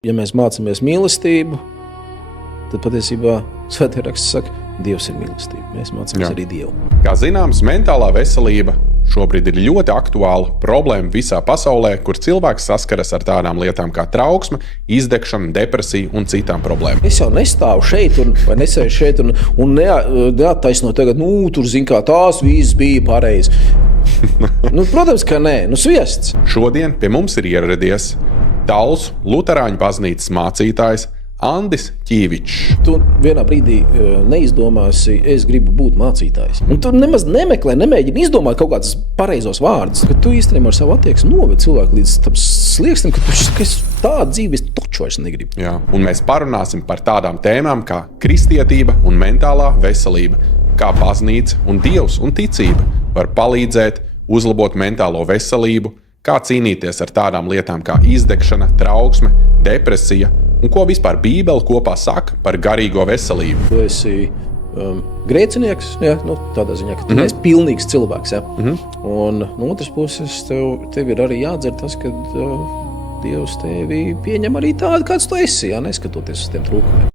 Ja mēs mācāmies mīlestību, tad patiesībā Svētie raksti saka, Dievs ir mīlestība. Mēs mācāmies arī Dievu. Kā zināms, mentālā veselība šobrīd ir ļoti aktuāla problēma visā pasaulē, kur cilvēks saskaras ar tādām lietām kā trauksme, izdegšana, depresija un citām problēmām. Es jau nestāvu šeit vai nesēju šeit un neattaisno tagad, tur zin kā tās vīzes bija pareizi. Protams, ka nē, sviests. Šodien pie mums ir ieradies Talsu Luterāņu baznīcas mācītājs Andis Ķīvičs. Tu vienā brīdī neizdomāsi, es gribu būt mācītājs. Un tu nemaz nemēģini izdomāt kaut kādus pareizos vārdus. Ka tu īstenībā ar savu attieksmi noved cilvēku līdz tam slieksnim, ka tu saki, es tādu dzīvi taču vairs negribu. Jā, un mēs parunāsim par tādām tēmām kā kristietība un mentālā veselība, kā baznīca un Dievs un ticība var palīdzēt uzlabot mentālo veselību, kā cīnīties ar tādām lietām kā izdegšana, trauksme, depresija un ko vispār Bībele kopā saka par garīgo veselību. Tu esi grēcinieks, tādā ziņā, ka tu esi pilnīgs cilvēks. Ja? Un no otras puses tev ir arī jādzer tas, ka Dievs tevi pieņem arī tādu, kāds tu esi, neskatoties uz tiem trūkumiem.